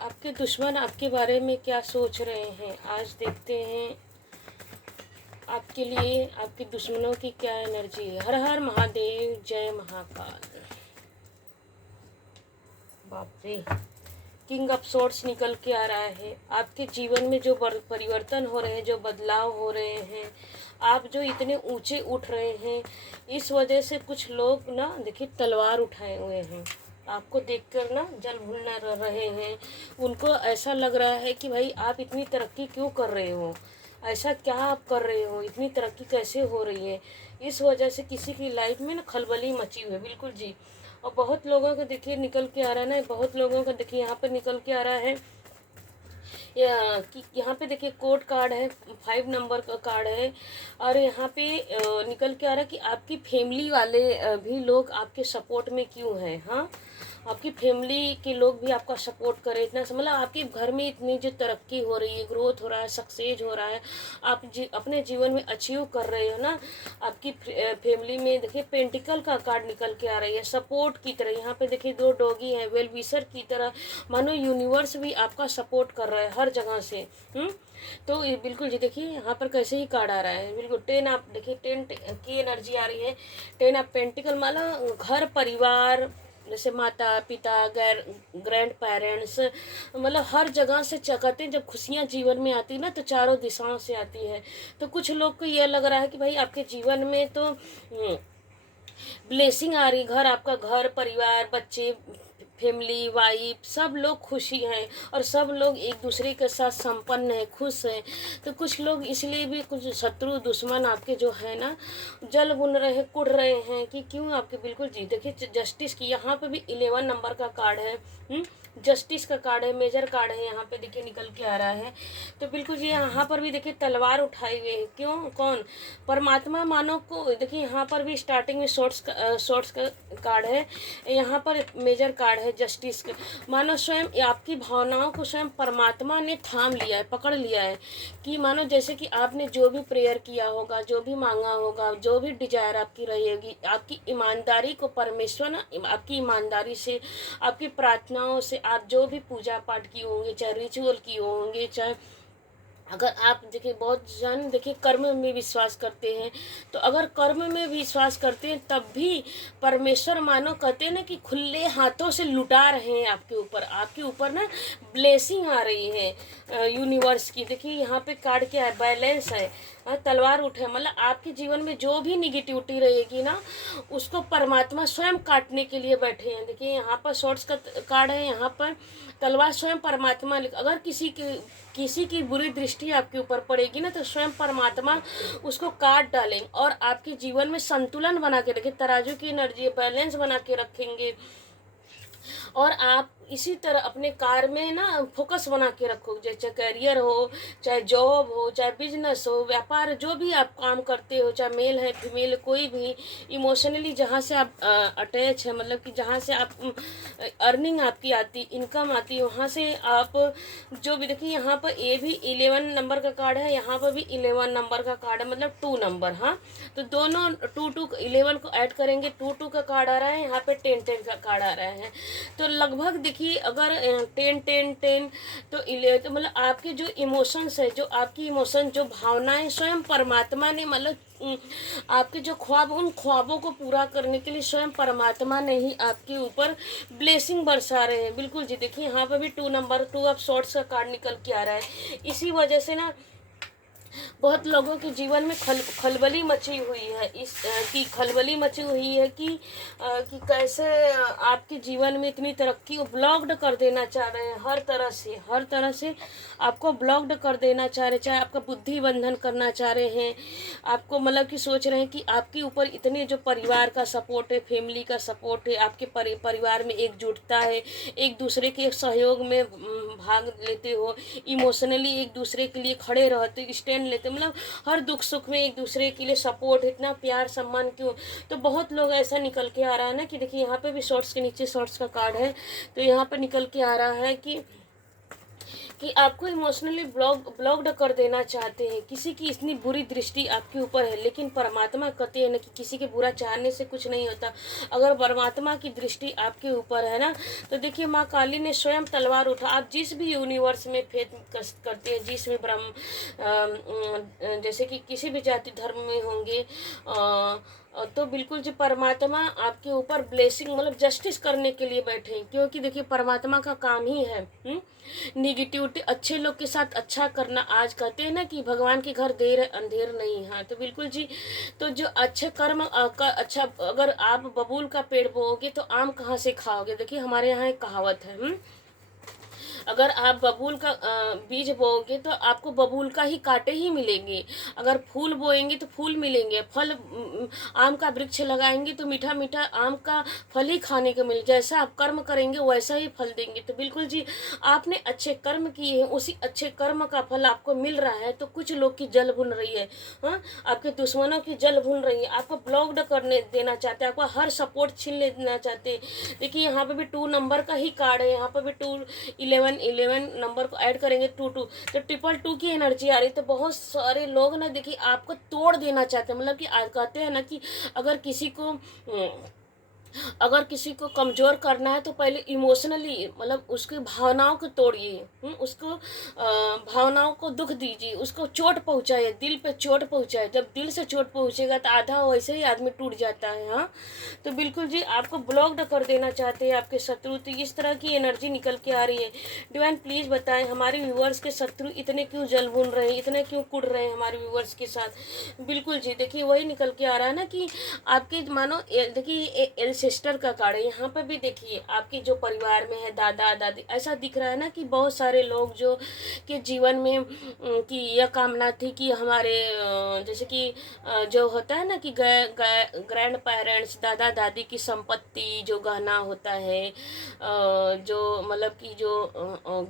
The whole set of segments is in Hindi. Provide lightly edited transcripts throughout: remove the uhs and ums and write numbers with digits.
आपके दुश्मन आपके बारे में क्या सोच रहे हैं, आज देखते हैं आपके लिए आपके दुश्मनों की क्या एनर्जी है। हर हर महादेव, जय महाकाल। बाप रे, किंग ऑफ सोर्ड्स निकल के आ रहा है। आपके जीवन में जो परिवर्तन हो रहे हैं, जो बदलाव हो रहे हैं, आप जो इतने ऊंचे उठ रहे हैं, इस वजह से कुछ लोग ना देखिए तलवार उठाए हुए हैं। आपको देखकर ना जल भूल न रहे हैं। उनको ऐसा लग रहा है कि भाई आप इतनी तरक्की क्यों कर रहे हो, ऐसा क्या आप कर रहे हो, इतनी तरक्की कैसे हो रही है। इस वजह से किसी की लाइफ में ना खलबली मची हुई है। बिल्कुल जी। और बहुत लोगों को देखिए निकल के आ रहा है ना, बहुत लोगों का देखिए यहाँ पर निकल के आ रहा है कि यहाँ पे देखिए कोड कार्ड है, 5 नंबर का कार्ड है। और यहाँ पे निकल के आ रहा है कि आपकी फैमिली वाले भी लोग आपके सपोर्ट में क्यों हैं। हाँ, आपकी फैमिली के लोग भी आपका सपोर्ट करें इतना, मतलब आपके घर में इतनी जो तरक्की हो रही है, ग्रोथ हो रहा है, सक्सेस हो रहा है, आप अपने जीवन में अचीव कर रहे हो ना। आपकी फैमिली में देखिए पेंटिकल का कार्ड निकल के आ रही है, सपोर्ट की तरह। यहाँ पे देखिए 2 डॉगी हैं, वेल विशर की तरह, मानो यूनिवर्स भी आपका सपोर्ट कर रहा है हर जगह से। तो ये बिल्कुल जी देखिए यहाँ पर कैसे ही कार्ड आ रहा है। बिल्कुल 10 आप देखिए 10 की एनर्जी आ रही है। 10 आप पेंटिकल, मानो घर परिवार, जैसे माता पिता, ग्रैंड पेरेंट्स, मतलब हर जगह से कहते हैं जब खुशियाँ जीवन में आती है ना तो चारों दिशाओं से आती है। तो कुछ लोग को ये लग रहा है कि भाई आपके जीवन में तो ब्लेसिंग आ रही, घर आपका घर परिवार, बच्चे, फैमिली, वाइफ, सब लोग खुशी हैं और सब लोग एक दूसरे के साथ संपन्न है, खुश हैं। तो कुछ लोग इसलिए भी, कुछ शत्रु दुश्मन आपके जो है ना जल बुन रहे हैं, कुड़ रहे हैं कि क्यों आपके। बिल्कुल जी देखिए जस्टिस की यहाँ पे भी 11 नंबर का कार्ड है। जस्टिस का कार्ड है, मेजर कार्ड है, यहाँ पे देखिए निकल के आ रहा है। तो बिल्कुल जी यहाँ पर भी देखिए तलवार उठाई हुई है। क्यों, कौन, परमात्मा मानव को। देखिए यहाँ पर भी स्टार्टिंग में शॉर्ट्स का कार्ड है, यहाँ पर मेजर कार्ड है जस्टिस का। मानो स्वयं आपकी भावनाओं को स्वयं परमात्मा ने थाम लिया है, पकड़ लिया है। कि मानो जैसे कि आपने जो भी प्रेयर किया होगा, जो भी मांगा होगा, जो भी डिजायर आपकी रहेगी, आपकी ईमानदारी को परमेश्वर ना आपकी ईमानदारी से, आपकी प्रार्थनाओं से, आप जो भी पूजा पाठ किए होंगे, चाहे रिचुअल किए होंगे, चाहे अगर आप देखिए बहुत जन देखिए कर्म में विश्वास करते हैं, तो अगर कर्म में विश्वास करते हैं तब भी परमेश्वर मानो कहते हैं ना कि खुले हाथों से लुटा रहे हैं आपके ऊपर ना ब्लेसिंग आ रही है यूनिवर्स की। देखिए यहाँ पे कार्ड क्या है, बैलेंस है, तलवार उठे, मतलब आपके जीवन में जो भी निगेटिविटी रहेगी ना उसको परमात्मा स्वयं काटने के लिए बैठे हैं। देखिए यहाँ पर शॉर्ट्स का कार्ड है, यहाँ पर तलवार स्वयं परमात्मा। अगर किसी की बुरी दृष्टि आपके ऊपर पड़ेगी ना तो स्वयं परमात्मा उसको काट डालेंगे और आपके जीवन में संतुलन बना के रखें, तराजू की एनर्जी बैलेंस बना के रखेंगे। और आप इसी तरह अपने कार में ना फोकस बना के रखो, जैसे करियर हो, चाहे जॉब हो, चाहे बिजनेस हो, व्यापार, जो भी आप काम करते हो, चाहे मेल है फीमेल, कोई भी इमोशनली जहाँ से आप अटैच है, मतलब कि जहाँ से आप अर्निंग आपकी आती, इनकम आती है, वहाँ से आप जो भी। देखिए यहाँ पर ये भी 11 नंबर का कार्ड है, यहाँ पर भी 11 नंबर का कार्ड है, मतलब 2 नंबर। हाँ, तो दोनों 2 11 को ऐड करेंगे, 2 का कार्ड आ रहा है, यहाँ पे 10 का कार्ड आ रहा है। तो लगभग देखिए अगर 10 तो मतलब आपके जो इमोशंस है, जो आपकी इमोशन, जो भावनाएं स्वयं परमात्मा ने, मतलब आपके जो ख्वाब, उन ख्वाबों को पूरा करने के लिए स्वयं परमात्मा ने ही आपके ऊपर ब्लेसिंग बरसा रहे हैं। बिल्कुल जी देखिए यहाँ पर भी 2 नंबर 2 ऑफ सॉर्ट्स का कार्ड निकल के आ रहा है। इसी वजह से ना बहुत लोगों के जीवन में खलबली मची हुई है, की खलबली मची हुई है कि कैसे आपके जीवन में इतनी तरक्की को ब्लॉक्ड कर देना चाह रहे हैं, हर तरह से आपको ब्लॉक्ड कर देना चाह रहे हैं। चाहे आपका बुद्धि बंधन करना चाह रहे हैं, आपको मतलब कि सोच रहे हैं कि आपके ऊपर इतने जो परिवार का सपोर्ट है, फैमिली का सपोर्ट है, आपके परिवार में एकजुटता है, एक दूसरे के सहयोग में भाग लेते हो, इमोशनली एक दूसरे के लिए खड़े रहते, स्टैंड लेते, मतलब हर दुख सुख में एक दूसरे के लिए सपोर्ट, इतना प्यार सम्मान क्यों। तो बहुत लोग ऐसा निकल के आ रहा है ना कि देखिए यहाँ पे भी शॉर्ट्स के नीचे शॉर्ट्स का कार्ड है, तो यहाँ पे निकल के आ रहा है कि कि आपको इमोशनली ब्लॉक्ड कर देना चाहते हैं, किसी की इतनी बुरी दृष्टि आपके ऊपर है। लेकिन परमात्मा कहते हैं ना कि किसी के बुरा चाहने से कुछ नहीं होता। अगर परमात्मा की दृष्टि आपके ऊपर है ना, तो देखिए माँ काली ने स्वयं तलवार उठा। आप जिस भी यूनिवर्स में फेथ करते हैं, जिस भी जैसे कि किसी भी जाति धर्म में होंगे, तो बिल्कुल जी परमात्मा आपके ऊपर ब्लेसिंग मतलब जस्टिस करने के लिए बैठे हैं। क्योंकि देखिए परमात्मा का काम ही है निगेटिविटी, अच्छे लोग के साथ अच्छा करना। आज कहते हैं ना कि भगवान के घर देर है अंधेर नहीं। हाँ तो बिल्कुल जी, तो जो अच्छे कर्म का अच्छा, अगर आप बबूल का पेड़ बोओगे तो आम कहाँ से खाओगे। देखिए हमारे यहाँ एक कहावत है, अगर आप बबूल का बीज बोओगे तो आपको बबूल का ही कांटे ही मिलेंगे। अगर फूल बोएंगे तो फूल मिलेंगे। फल आम का वृक्ष लगाएंगे तो मीठा मीठा आम का फल ही खाने को मिल। जैसा आप कर्म करेंगे वैसा ही फल देंगे। तो बिल्कुल जी, आपने अच्छे कर्म किए हैं, उसी अच्छे कर्म का फल आपको मिल रहा है। तो कुछ लोग की जल भुन रही है, हाँ आपके दुश्मनों की जल भुन रही है, आपको ब्लॉक्ड करने देना चाहते हैं, आपका हर सपोर्ट छीन लेना चाहते हैं। देखिए यहाँ पे भी 2 नंबर का ही कार्ड है, यहाँ पर भी 11 नंबर को ऐड करेंगे 22, तो 222 की एनर्जी आ रही है। तो बहुत सारे लोग ना देखिए आपको तोड़ देना चाहते हैं। मतलब कि आज कहते हैं ना कि अगर किसी को कमज़ोर करना है तो पहले इमोशनली मतलब उसकी भावनाओं को तोड़िए, उसको भावनाओं को दुख दीजिए, उसको चोट पहुंचाइए, दिल पे चोट पहुंचाए। जब दिल से चोट पहुंचेगा तो आधा वैसे ही आदमी टूट जाता है। हाँ तो बिल्कुल जी, आपको ब्लॉक्ड कर देना चाहते हैं आपके शत्रु। तो इस तरह की एनर्जी निकल के आ रही है। डिवाइन प्लीज़ बताएं हमारे व्यूवर्स के शत्रु इतने क्यों जल भून रहे हैं, इतने क्यों कुड़ रहे हैं हमारे व्यूवर्स के साथ। बिल्कुल जी, देखिए वही निकल के आ रहा है ना कि आपके मानो देखिए सिस्टर का कार्ड है। यहाँ पर भी देखिए आपके जो परिवार में है दादा दादी, ऐसा दिख रहा है ना कि बहुत सारे लोग जो के जीवन में कि यह कामना थी कि हमारे जैसे कि जो होता है ना कि ग्रैंड पेरेंट्स दादा दादी की संपत्ति जो गहना होता है, जो मतलब कि जो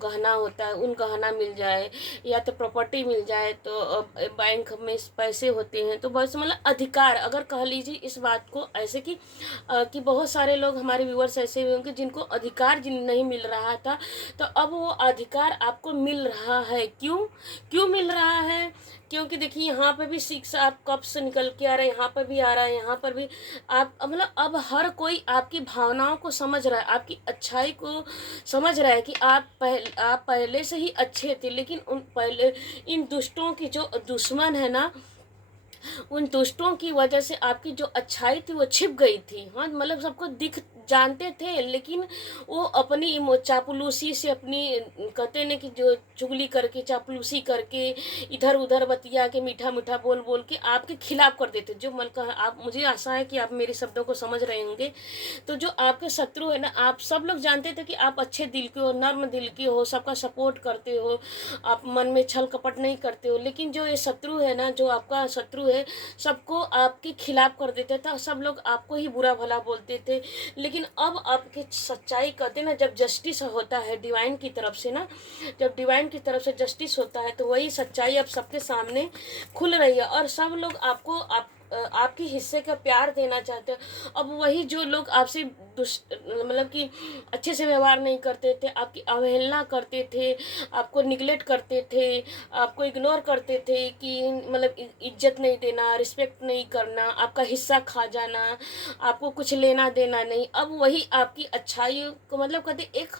गहना होता है उन गहना मिल जाए, या तो प्रॉपर्टी मिल जाए, तो बैंक में पैसे होते हैं। तो बस मतलब अधिकार, अगर कह लीजिए इस बात को ऐसे कि बहुत सारे लोग हमारे व्यूअर्स ऐसे भी होंगे जिनको अधिकार जिन नहीं मिल रहा था, तो अब वो अधिकार आपको मिल रहा है। क्यों मिल रहा है? क्योंकि देखिए यहाँ पे भी 6 आप कप से निकल के आ रहे हैं, यहाँ पर भी आ रहा है, यहाँ पर भी आप मतलब अब हर कोई आपकी भावनाओं को समझ रहा है, आपकी अच्छाई को समझ रहा है कि आप पहले से ही अच्छे थे। लेकिन उन पहले इन दुष्टों की जो दुश्मन है ना, उन दुष्टों की वजह से आपकी जो अच्छाई थी वो छिप गई थी। हाँ मतलब सबको दिख जानते थे, लेकिन वो अपनी चापलूसी से अपनी कहते न कि जो चुगली करके चापलूसी करके इधर उधर बतिया के मीठा मीठा बोल बोल के आपके खिलाफ कर देते। जो मन का आप, मुझे आशा है कि आप मेरे शब्दों को समझ रहे होंगे। तो जो आपके शत्रु है ना, आप सब लोग जानते थे कि आप अच्छे दिल के हो, नर्म दिल के हो, सबका सपोर्ट करते हो, आप मन में छल कपट नहीं करते हो। लेकिन जो ये शत्रु है ना, जो आपका शत्रु है, सबको आपके खिलाफ कर देता था, सब लोग आपको ही बुरा भला बोलते थे। लेकिन अब आपकी सच्चाई कहते ना, जब जस्टिस होता है डिवाइन की तरफ से ना, जब डिवाइन की तरफ से जस्टिस होता है तो वही सच्चाई अब सबके सामने खुल रही है। और सब लोग आपको आपके हिस्से का प्यार देना चाहते हैं। अब वही जो लोग आपसे मतलब कि अच्छे से व्यवहार नहीं करते थे, आपकी अवहेलना करते थे, आपको निगलेक्ट करते थे, आपको इग्नोर करते थे, कि मतलब इज्जत नहीं देना, रिस्पेक्ट नहीं करना, आपका हिस्सा खा जाना, आपको कुछ लेना देना नहीं, अब वही आपकी अच्छाई को मतलब कहते एक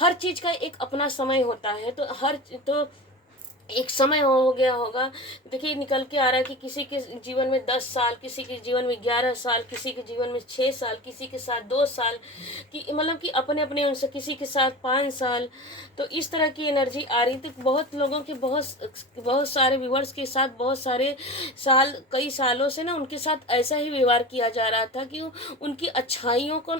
हर चीज़ का एक अपना समय होता है। तो एक समय हो गया होगा। देखिए निकल के आ रहा है कि किसी के जीवन में 10 साल, किसी के जीवन में 11 साल, किसी के जीवन में 6 साल, किसी के साथ 2 साल, कि मतलब कि अपने अपने उनसे किसी के साथ 5 साल। तो इस तरह की एनर्जी आ रही थी। बहुत लोगों के बहुत सारे व्यूवर्स के साथ बहुत सारे साल, कई सालों से ना उनके साथ ऐसा ही व्यवहार किया जा रहा था कि उनकी अच्छाइयों को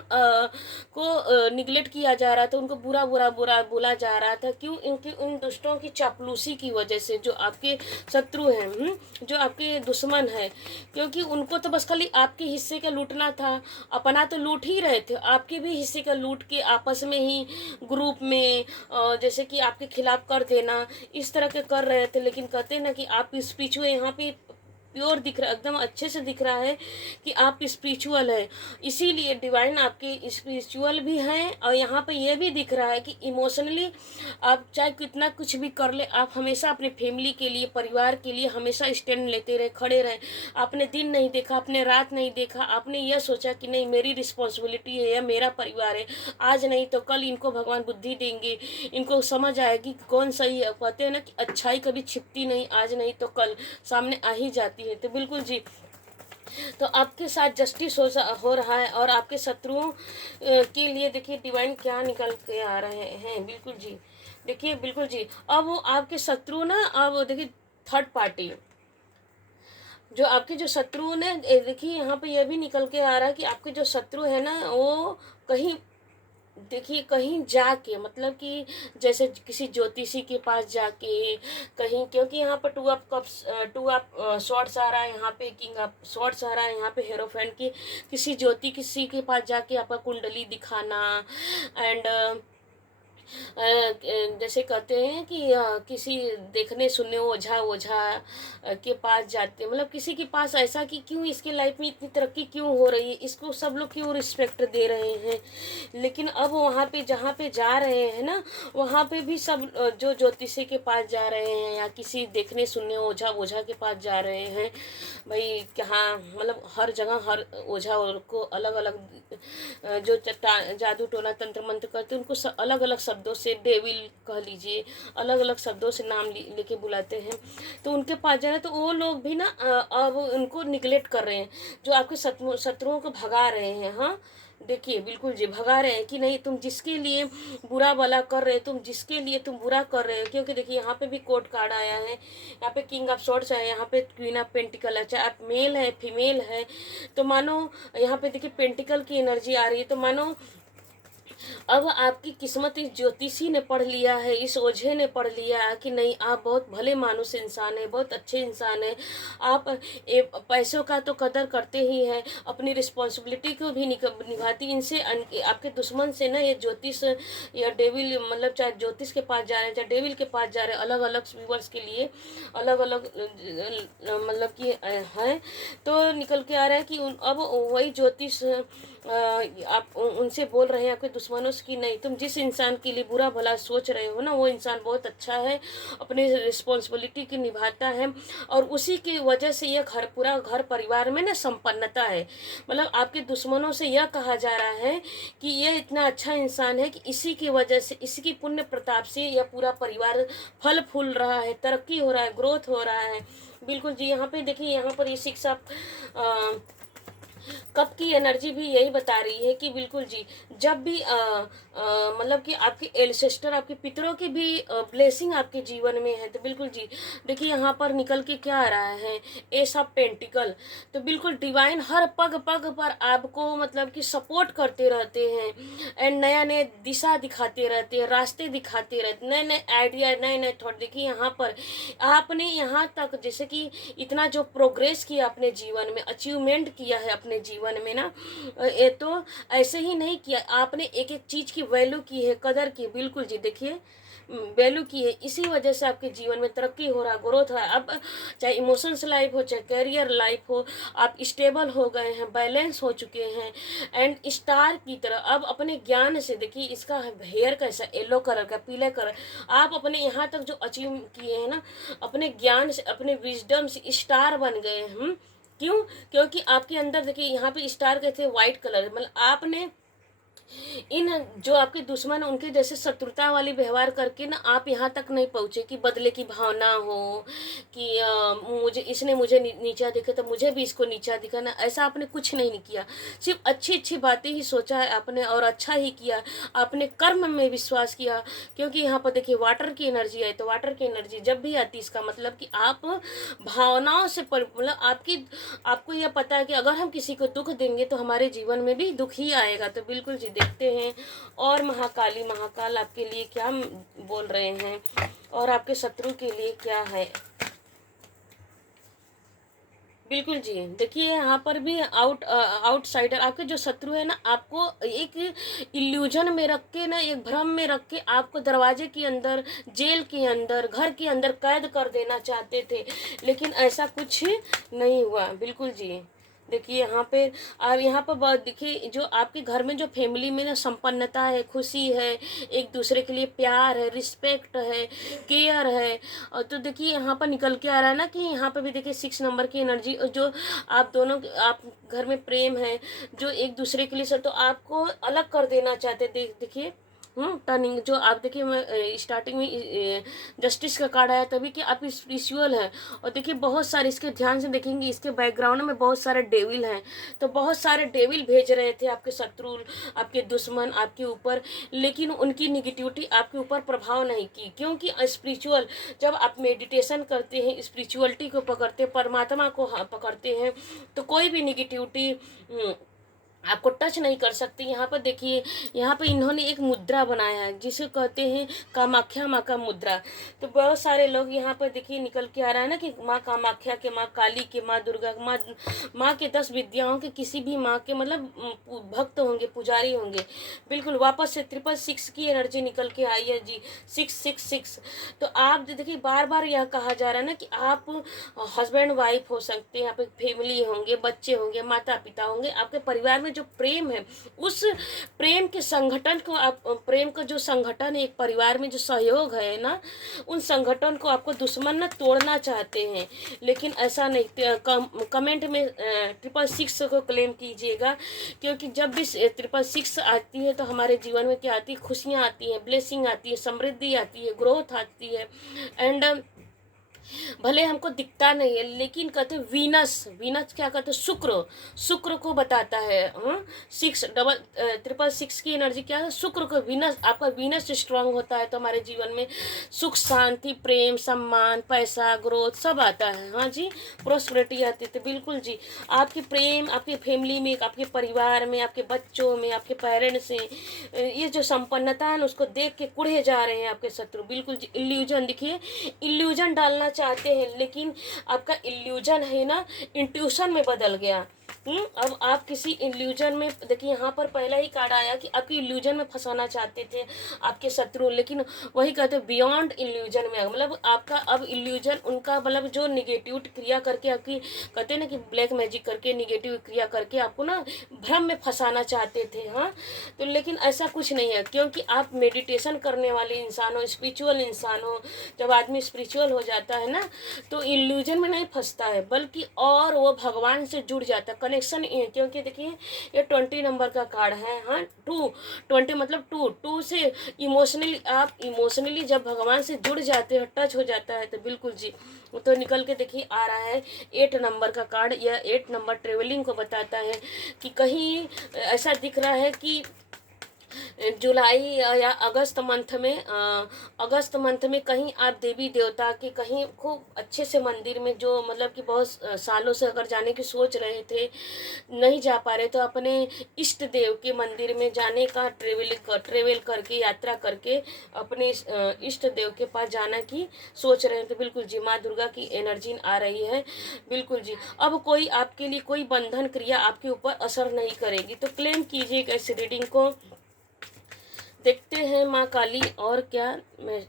निगलेक्ट किया जा रहा था, उनको बुरा बुरा बुरा बोला जा रहा था। क्यों? इनकी उन दुष्टों की चापलूसी की वजह से, जो आपके शत्रु हैं, जो आपके दुश्मन है। क्योंकि उनको तो बस खाली आपके हिस्से का लूटना था, अपना तो लूट ही रहे थे, आपके भी हिस्से का लूट के आपस में ही ग्रुप में जैसे कि आपके खिलाफ कर देना, इस तरह के कर रहे थे। लेकिन कहते हैं ना कि आप इस पीछे यहाँ पे प्योर दिख रहा है, एकदम अच्छे से दिख रहा है कि आप स्पिरिचुअल है। इसीलिए डिवाइन आपके स्पिरिचुअल भी हैं, और यहाँ पे ये भी दिख रहा है कि इमोशनली आप चाहे कितना कुछ भी कर ले, आप हमेशा अपने फैमिली के लिए, परिवार के लिए हमेशा स्टैंड लेते रहे, खड़े रहे। आपने दिन नहीं देखा, आपने रात नहीं देखा, आपने यह सोचा कि नहीं मेरी रिस्पॉन्सिबिलिटी है, या मेरा परिवार है, आज नहीं तो कल इनको भगवान बुद्धि देंगे, इनको समझ आएगी कि कौन सही है। कहते हैं ना कि अच्छाई कभी छिपती नहीं, आज नहीं तो कल सामने आ ही जाती है। तो बिल्कुल जी, तो आपके साथ जस्टिस हो रहा है, और आपके शत्रुओं के लिए देखिए डिवाइन क्या निकल के आ रहे हैं। बिल्कुल जी, देखिए बिल्कुल जी, अब वो आपके शत्रु ना, अब देखिए थर्ड पार्टी, जो आपके जो शत्रु ने, देखिए यहाँ पे यह भी निकल के आ रहा है कि आपके जो शत्रु है ना, वो कहीं, देखिए कहीं जाके, मतलब कि जैसे किसी ज्योतिषी के पास जाके कहीं, क्योंकि यहाँ पर two of cups, two of shorts आ रहा है, यहाँ पे किंग ऑफ शॉर्ट्स आ रहा है, यहाँ पे हेरोफेंट की किसी किसी के पास जाके आपका कुंडली दिखाना। एंड जैसे कहते हैं कि किसी देखने सुनने ओझा ओझा के पास जाते, मतलब किसी के पास, ऐसा कि क्यों इसके लाइफ में इतनी तरक्की क्यों हो रही है, इसको सब लोग क्यों रिस्पेक्ट दे रहे हैं। लेकिन अब वहाँ पे जहाँ पे जा रहे हैं ना, वहाँ पे भी सब जो ज्योतिषी के पास जा रहे हैं, या किसी देखने सुनने ओझा ओझा के पास जा रहे हैं, भाई कहाँ, मतलब हर जगह हर ओझा को अलग अलग जो जादू टोना तंत्र मंत्र करते हैं, उनको अलग अलग शब्दों से, डेविल कह लीजिए, अलग अलग शब्दों से नाम लेके बुलाते हैं। तो उनके पास जा रहे हैं, तो वो लोग भी ना अब उनको निगलेक्ट कर रहे हैं, जो आपके शत्रुओं को भगा रहे हैं। हाँ देखिए बिल्कुल जी, भगा रहे हैं कि नहीं, तुम जिसके लिए बुरा भला कर रहे हो, तुम जिसके लिए तुम बुरा कर रहे हो। क्योंकि देखिए यहाँ पे भी कोर्ट कार्ड आया है, यहाँ पे किंग ऑफ सॉर्ड्स है, यहाँ पे क्वीन ऑफ पेंटिकल है। चाहे आप मेल है फीमेल है, तो मानो यहाँ पे देखिए पेंटिकल की एनर्जी आ रही है, तो मानो अब आपकी किस्मत इस ज्योतिषी ने पढ़ लिया है, इस ओझे ने पढ़ लिया है कि नहीं, आप बहुत भले मानुस इंसान है, बहुत अच्छे इंसान है, आप पैसों का तो कदर करते ही हैं, अपनी रिस्पॉन्सिबिलिटी को भी निभाती। इनसे आपके दुश्मन से ना ये ज्योतिष या डेविल, मतलब चाहे ज्योतिष के पास जा रहे हैं, चाहे डेविल के पास जा रहे हैं, अलग अलग व्यूवर्स के लिए अलग अलग मतलब कि हैं, तो निकल के आ रहा है कि अब वही ज्योतिष आप उनसे बोल रहे हैं, आपके दुश्मनों से, कि नहीं, तुम जिस इंसान के लिए बुरा भला सोच रहे हो ना, वो इंसान बहुत अच्छा है, अपनी रिस्पॉन्सिबिलिटी की निभाता है, और उसी की वजह से यह पूरा घर परिवार में ना संपन्नता है। मतलब आपके दुश्मनों से यह कहा जा रहा है कि यह इतना अच्छा इंसान है कि इसी की वजह से, इसी की पुण्य प्रताप से यह पूरा परिवार फल फूल रहा है, तरक्की हो रहा है, ग्रोथ हो रहा है। बिल्कुल जी, यहाँ पे देखिए, यहाँ पर ये शिक्षा कप की एनर्जी भी यही बता रही है कि बिल्कुल जी, जब भी मतलब कि आपके एंसेस्टर, आपके पितरों की भी ब्लेसिंग आपके जीवन में है, तो बिल्कुल जी देखिए यहाँ पर निकल के क्या आ रहा है, एस ऑफ पेंटिकल। तो बिल्कुल डिवाइन हर पग पग पर आपको मतलब कि सपोर्ट करते रहते हैं, एंड नया नया दिशा दिखाते रहते हैं, रास्ते दिखाते रहते, नए नए आइडिया, नए नए थॉट। देखिए यहाँ पर आपने यहाँ तक जैसे कि इतना जो प्रोग्रेस किया अपने जीवन में, अचीवमेंट किया है अपने जीवन में ना, ये तो ऐसे ही नहीं किया, आपने एक एक चीज़ की वैल्यू की है, कदर की। बिल्कुल जी देखिए वैल्यू की है, इसी वजह से आपके जीवन में तरक्की हो रहा, ग्रोथ हो रहा है। अब चाहे इमोशंस लाइफ हो, चाहे करियर लाइफ हो, आप स्टेबल हो गए हैं, बैलेंस हो चुके हैं, एंड स्टार की तरह अब अपने ज्ञान से, देखिए इसका हेयर कैसा येलो कलर का, पीले कलर, आप अपने यहाँ तक जो अचीव किए हैं ना, अपने ज्ञान से, अपने विजडम से स्टार बन गए हैं। क्यों? क्योंकि आपके अंदर देखिए यहाँ पे स्टार कहते हैं वाइट कलर, मतलब आपने इन जो आपके दुश्मन उनके जैसे शत्रुता वाली व्यवहार करके ना आप यहाँ तक नहीं पहुँचे कि बदले की भावना हो, कि मुझे इसने मुझे नीचा देखा तो मुझे भी इसको नीचा दिखाना, ऐसा आपने कुछ नहीं किया। सिर्फ अच्छी अच्छी बातें ही सोचा है आपने, और अच्छा ही किया, आपने कर्म में विश्वास किया। क्योंकि यहाँ पर देखिए वाटर की एनर्जी है, तो वाटर की एनर्जी जब भी आती है, इसका मतलब कि आप भावनाओं से मतलब आपको यह पता है कि अगर हम किसी को दुख देंगे तो हमारे जीवन में भी दुख ही आएगा। तो बिल्कुल जी देखते हैं और महाकाल आपके लिए क्या बोल रहे हैं, और आपके शत्रु के लिए क्या है। बिल्कुल जी। देखिए यहाँ पर भी आउटसाइडर आपके जो शत्रु है ना, आपको एक इल्यूजन में रख के ना, एक भ्रम में रख के आपको दरवाजे के अंदर, जेल के अंदर, घर के अंदर कैद कर देना चाहते थे, लेकिन ऐसा कुछ नहीं हुआ। बिल्कुल जी। देखिए यहाँ पे, और यहाँ पर बहुत देखिए, जो आपके घर में जो फैमिली में ना संपन्नता है, खुशी है, एक दूसरे के लिए प्यार है, रिस्पेक्ट है, केयर है। और तो देखिए यहाँ पर निकल के आ रहा है ना कि यहाँ पे भी देखिए 6 नंबर की एनर्जी, जो आप दोनों, आप घर में प्रेम है, जो एक दूसरे के लिए सब, तो आपको अलग कर देना चाहते। देखिए टर्निंग, जो आप देखिए, मैं स्टार्टिंग में जस्टिस का कार्ड आया तभी कि आप स्पिरिचुअल हैं। और देखिए बहुत सारे, इसके ध्यान से देखेंगे, इसके बैकग्राउंड में बहुत सारे डेविल हैं। तो बहुत सारे डेविल भेज रहे थे आपके शत्रु, आपके दुश्मन आपके ऊपर, लेकिन उनकी निगेटिविटी आपके ऊपर प्रभाव नहीं की, क्योंकि स्पिरिचुअल, जब आप मेडिटेशन करते हैं, स्पिरिचुअलिटी को पकड़ते हैं, परमात्मा को पकड़ते हैं, तो कोई भी निगेटिविटी आपको टच नहीं कर सकती। यहाँ पर देखिए, यहाँ पर इन्होंने एक मुद्रा बनाया है जिसे कहते हैं कामाख्या माँ का मुद्रा। तो बहुत सारे लोग यहाँ पर देखिए निकल के आ रहा है ना कि माँ कामाख्या के, माँ काली के, माँ दुर्गा, माँ के 10 विद्याओं के, किसी भी माँ के मतलब भक्त होंगे, पुजारी होंगे। बिल्कुल वापस से 666 की एनर्जी निकल के आई है जी, 666। तो आप देखिए बार बार यह कहा जा रहा है ना कि आप हस्बैंड वाइफ हो सकते हैं, यहाँ पे फैमिली होंगे, बच्चे होंगे, माता पिता होंगे, आपके परिवार में जो प्रेम है, उस प्रेम के संगठन को आप, प्रेम का जो संगठन है, एक परिवार में जो सहयोग है ना, उन संगठन को आपको दुश्मन ना तोड़ना चाहते हैं, लेकिन ऐसा नहीं। कमेंट में 666 को क्लेम कीजिएगा, क्योंकि जब भी 666 आती है तो हमारे जीवन में क्या आती है, खुशियाँ आती हैं, ब्लेसिंग आती है, समृद्धि आती है, ग्रोथ आती है। एंड भले हमको दिखता नहीं है, लेकिन कहते वीनस, वीनस क्या कहते हैं, शुक्र, शुक्र को बताता है। 666 की एनर्जी क्या है, शुक्र को, वीनस, आपका वीनस स्ट्रांग होता है तो हमारे जीवन में सुख शांति, प्रेम, सम्मान, पैसा, ग्रोथ सब आता है। हाँ जी, प्रोस्पेरिटी आती है। तो बिल्कुल जी, आपके प्रेम, आपकी फैमिली में, आपके परिवार में, आपके बच्चों में, आपके पेरेंट्स से ये जो संपन्नता है ना, उसको देख के कुढ़े जा रहे हैं आपके शत्रु। बिल्कुल जी, इल्यूजन, देखिए इल्यूजन डालना चाहते हैं, लेकिन आपका इल्यूजन है ना, इंट्यूशन में बदल गया। अब आप किसी इल्यूजन में, देखिए यहाँ पर पहला ही कार्ड आया कि आपकी इल्यूजन में फंसाना चाहते थे आपके शत्रु, लेकिन वही कहते हैं बियॉन्ड इल्यूजन में, मतलब आपका अब इल्यूजन, उनका मतलब जो निगेटिव क्रिया करके, आपकी कहते हैं ना कि ब्लैक मैजिक करके, निगेटिव क्रिया करके आपको ना भ्रम में फंसाना चाहते थे। हाँ, तो लेकिन ऐसा कुछ नहीं है, क्योंकि आप मेडिटेशन करने वाले इंसान हो, स्पिरिचुअल इंसान हो। जब आदमी स्पिरिचुअल हो जाता है ना, तो इल्यूजन में नहीं फंसता है, बल्कि और वो भगवान से जुड़ जाता है, कनेक्शन। क्योंकि देखिए ये 20 नंबर का कार्ड है। हाँ, 20 मतलब टू से इमोशनली, आप इमोशनली जब भगवान से जुड़ जाते हो, टच हो जाता है, तो बिल्कुल जी, तो निकल के देखिए आ रहा है 8 नंबर का कार्ड। यह 8 नंबर ट्रेवलिंग को बताता है कि कहीं ऐसा दिख रहा है कि जुलाई या अगस्त मंथ में कहीं आप देवी देवता के, कहीं खूब अच्छे से मंदिर में, जो मतलब कि बहुत सालों से अगर जाने की सोच रहे थे, नहीं जा पा रहे, तो अपने इष्ट देव के मंदिर में जाने का ट्रेवल करके, यात्रा करके अपने इष्ट देव के पास जाना की सोच रहे हैं। तो बिल्कुल जी, माँ दुर्गा की एनर्जी आ रही है। बिल्कुल जी, अब कोई आपके लिए कोई बंधन क्रिया आपके ऊपर असर नहीं करेगी। तो क्लेम कीजिएगा इस रीडिंग को। देखते हैं माँ काली और क्या मैं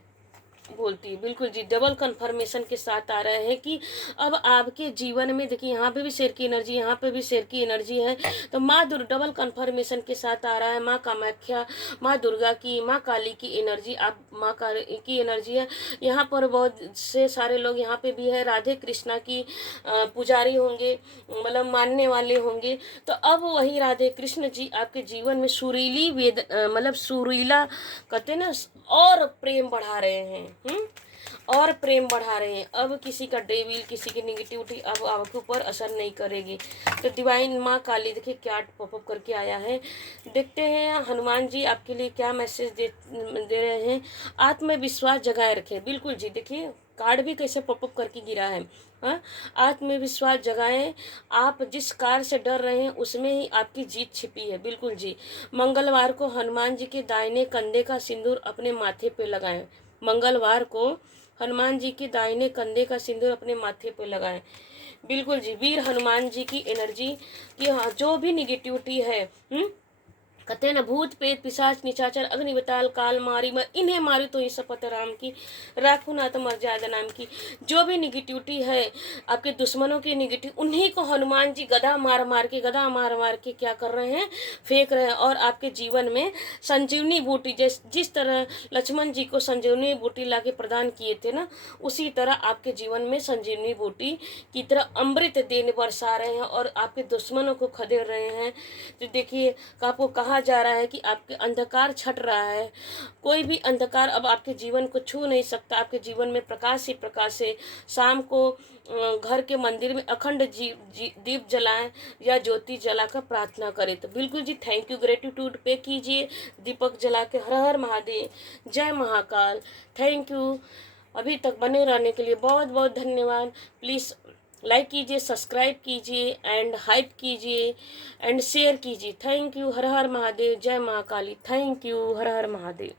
बोलती है। बिल्कुल जी, डबल कंफर्मेशन के साथ आ रहे हैं कि अब आपके जीवन में, देखिए यहाँ पे भी शेर की एनर्जी, यहाँ पे भी शेर की एनर्जी है। तो माँ डबल कंफर्मेशन के साथ आ रहा है, माँ कामाख्या, माँ दुर्गा की, माँ काली की एनर्जी, आप माँ काली की एनर्जी है। यहाँ पर बहुत से सारे लोग यहाँ पे भी है, राधे कृष्णा की पुजारी होंगे, मतलब मानने वाले होंगे। तो अब वही राधे कृष्ण जी आपके जीवन में सुरीली मतलब सुरीला कहते हैं ना, और प्रेम बढ़ा रहे हैं। और प्रेम बढ़ा रहे हैं। अब किसी का डेविल, किसी की निगेटिविटी अब आपके ऊपर असर नहीं करेगी। तो डिवाइन माँ काली देखिए क्या पॉपअप करके आया है। देखते हैं हनुमान जी आपके लिए क्या मैसेज दे रहे हैं। आत्मविश्वास जगाए रखें। बिल्कुल जी, देखिए कार्ड भी कैसे पॉपअप करके गिरा है। हाँ, आत्मविश्वास जगाएं। आप जिस कार्य से डर रहे हैं उसमें ही आपकी जीत छिपी है। बिल्कुल जी, मंगलवार को हनुमान जी के दाहिने कंधे का सिंदूर अपने माथे पे लगाएं। मंगलवार को हनुमान जी के दाहिने कंधे का सिंदूर अपने माथे पे लगाएं। बिल्कुल जी, वीर हनुमान जी की एनर्जी कि हाँ, जो भी निगेटिविटी है, कहते हैं ना, भूत प्रेत पिशाच निशाचर अग्नि बताल काल मारी मैं इन्हें मारी तो ये शपथ राम की, राखू ना तो मर्यादा नाम की। जो भी निगेटिविटी है, आपके दुश्मनों की निगेटिव, उन्हीं को हनुमान जी गदा मार मार के, गदा मार मार के क्या कर रहे हैं, फेंक रहे हैं। और आपके जीवन में संजीवनी बूटी, जिस तरह लक्ष्मण जी को संजीवनी बूटी ला के प्रदान किए थे ना, उसी तरह आपके जीवन में संजीवनी बूटी की तरह अमृत देने बरसा रहे हैं और आपके दुश्मनों को खदेड़ रहे हैं। तो देखिए, आपको कहा जा रहा है कि आपके अंधकार छट रहा है, कोई भी अंधकार अब आपके जीवन को छू नहीं सकता। आपके जीवन में प्रकाश ही प्रकाश है। शाम को घर के मंदिर में अखंड दीप जलाएं या ज्योति जलाकर प्रार्थना करें। तो बिल्कुल जी, थैंक यू, ग्रेटिट्यूड पे कीजिए, दीपक जला के। हर हर महादेव, जय महाकाल, थैंक यू। अभी तक बने रहने के लिए बहुत बहुत धन्यवाद। प्लीज़ लाइक कीजिए, सब्सक्राइब कीजिए एंड हाइप कीजिए एंड शेयर कीजिए। Thank you. हर हर महादेव, जय महाकाली। Thank you. हर हर महादेव।